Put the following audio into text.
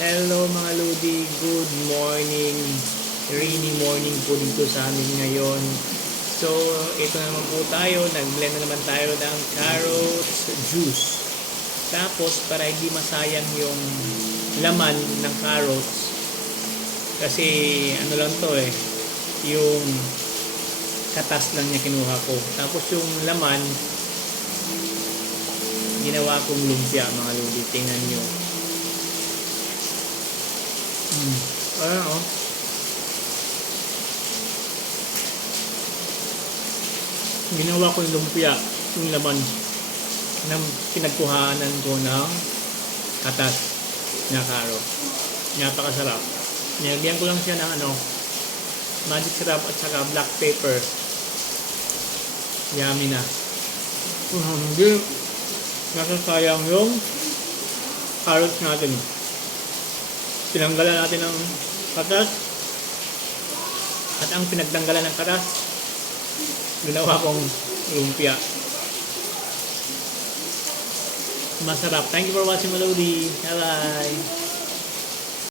Hello mga Lodi, good morning. Rainy morning po dito sa amin ngayon. So, ito naman po tayo, nag-blend na naman tayo ng carrots juice. Tapos, para hindi masayang yung laman ng carrots, kasi ano lang to yung katas lang niya kinuha ko. Tapos yung laman, ginawa kong lumpia mga Lodi. Tingnan nyo. Ayan o. Ginawa ko yung lumpia, yung laman ng pinagkuhanan ko ng katas na carrot. Napakasarap. Nilagyan ko lang siya ng magic syrup at saka black pepper. Yummy na. Hindi nasasayang yung carrots natin. Tinanggalan natin ng katas at ang pinagtanggalan ng katas ginawa kong lumpia. Masarap. Thank you for watching, Melody. Bye bye.